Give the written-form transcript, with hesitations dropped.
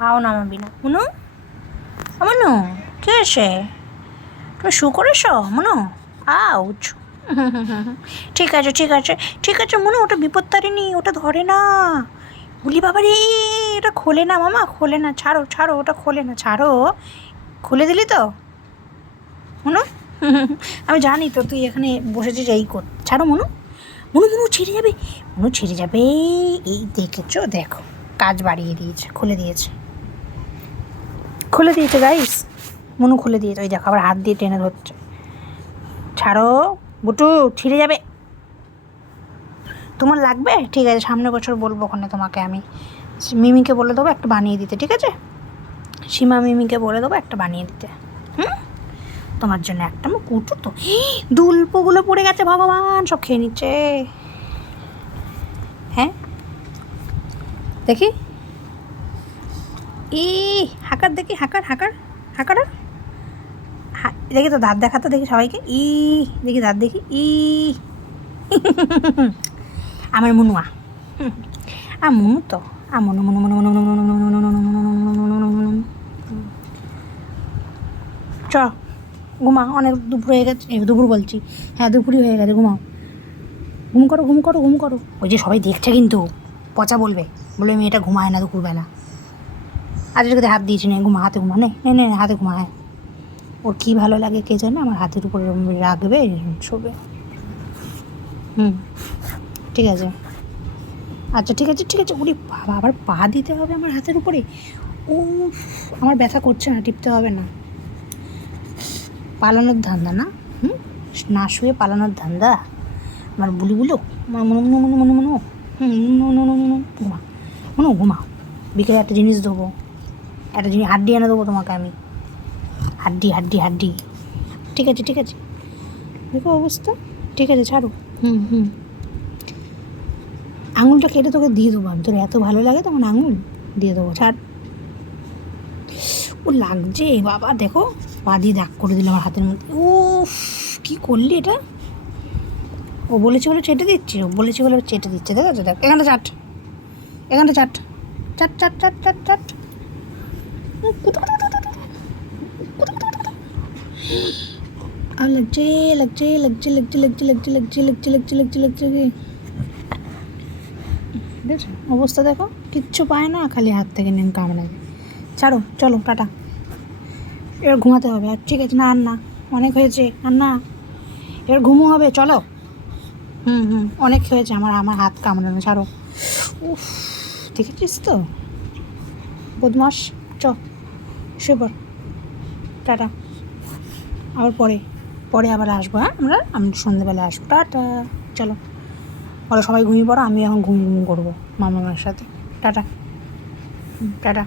পাও নামাবি না মনু। মনু কে এসে তুমি শু করেছো মনু? আউচ। ঠিক আছে ঠিক আছে ঠিক আছে মনু, ওটা বিপত্তারিণী, ওটা ধরে না। বলি বাবা রে, এটা খোলে না মামা, খোলে না, ছাড়ো ছাড়ো, ওটা খোলে না, ছাড়ো। খুলে দিলি তো মনু? আমি জানি তো তুই এখানে বসেছিস এই কর, ছাড়ো মনু। মনু মনু ছিঁড়ে যাবে, মনু ছিঁড়ে যাবে। এই দেখেছো, দেখো কাজ বাড়িয়ে দিয়েছে, খুলে দিয়েছে, খুলে দিয়েছে গাইস। মনু খুলে দিয়েছে, ওই দেখো আবার হাত দিয়ে টেনে ধরছে। ছাড়ো বুটু, ছিঁড়ে যাবে। তোমার লাগবে? ঠিক আছে, সামনের বছর বলবো ওখানে তোমাকে আমি। মিমিকে বলে দেবো একটা বানিয়ে দিতে, ঠিক আছে? সীমা মিমিকে বলে দেবো একটা বানিয়ে দিতে। হুম, তোমার জন্য একটা। আমার কুটু তো দুল্পগুলো পড়ে গেছে, ভগবান সব খেয়ে নিচ্ছে। হ্যাঁ দেখি, ই হাঁকার দেখি, হাঁকার হাঁকার হাঁকার, দেখি তো দাঁত দেখাতো, দেখি সবাইকে। দেখি দাঁত দেখি। আমার মনুয়া, মনু তো মনু মনু মনু মনু মনু মনু মনু মনু মনু। চ ঘুমা, অনেক দুপুর হয়ে গেছে। দুপুর বলছি, হ্যাঁ দুপুরই হয়ে গেছে, ঘুমাও। ঘুম করো ঘুম করো ঘুম করো। ওই যে সবাই দেখছে কিন্তু, পচা বলবে, বলবে মেয়েটা ঘুমায় না দুপুরবেলা। আজকে হাত দিয়েছি, নে ঘুমা, হাতে ঘুমা, নে নে নে হাতে ঘুমা। হ্যাঁ, ওর কী ভালো লাগে কে জানে, আমার হাতের উপরে রাখবে, শোবে। ঠিক আছে, আচ্ছা ঠিক আছে ঠিক আছে। উনি বাবা, আবার পা দিতে হবে আমার হাতের উপরে। ও আমার ব্যথা করছে না, টিপতে হবে না। পালানোর ধান্দা না? না শুয়ে পালানোর ধান্দা আমার বুলু। আমার মনু মনু মনু মনু মনু। মনু মনু মনু ঘুমা, মনু ঘুমাও। বিকেলে একটা জিনিস দেবো, একটা জিনিস হাড্ডি এনে দেবো তোমাকে আমি। হাড্ডি হাড্ডি হাড্ডি। ঠিক আছে ঠিক আছে, দেখো অবস্থা। ঠিক আছে ছাড়ো। আঙুলটা কেটে তোকে দিয়ে দেবো আমি, তোর এত ভালো লাগে তখন আঙুল দিয়ে দেবো, ছাড়। ও লাগছে বাবা, দেখো পা দিয়ে দাগ করে দিল আমার হাতের মধ্যে। ও কী করলি এটা? ও বলেছে বলে চেটে দিচ্ছি, ও বলেছে বলে চেটে দিচ্ছে, দেখো দেখ, এখানটা চাট, এখানটা চাট, চাট চাট চাট চাট চাট। আর লাগছে লাগছে লাগছে লাগছে লাগছে লাগছে লাগছে লাগছে লাগছে লাগছে লাগছে। ঠিক আছে, অবস্থা দেখো, কিচ্ছু পায় না, খালি হাত থেকে নিন কামড়াবে। ছাড়ো, চলো টাটা, এবার ঘুমাতে হবে। আর ঠিক আছে, না আর না, অনেক হয়েছে, আর না, এবার ঘুমো হবে, চলো। অনেক হয়েছে আমার আমার হাত কামড়ানো, ছাড়ো। উফ, দেখেছিস তো বদমাস। শুয়ে পড়, টাটা। আবার পরে আবার আসবো। হ্যাঁ, আমি সন্ধ্যেবেলা আসবো, টাটা। চলো, ওরা সবাই ঘুমিয়ে পড়ো, আমি এখন ঘুম ঘুম করবো মামার সাথে। Tata tata.